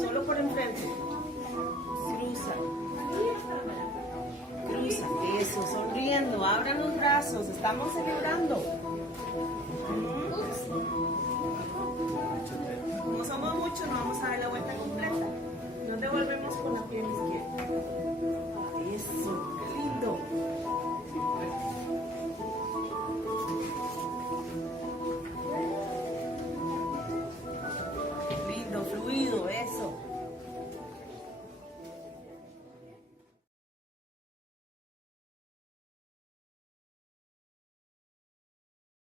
Solo por enfrente. Cruza. Cruza. Eso, sonriendo. Abran los brazos. Estamos celebrando. Como somos muchos, no vamos a dar la vuelta completa. Nos devolvemos con la pierna izquierda. Eso.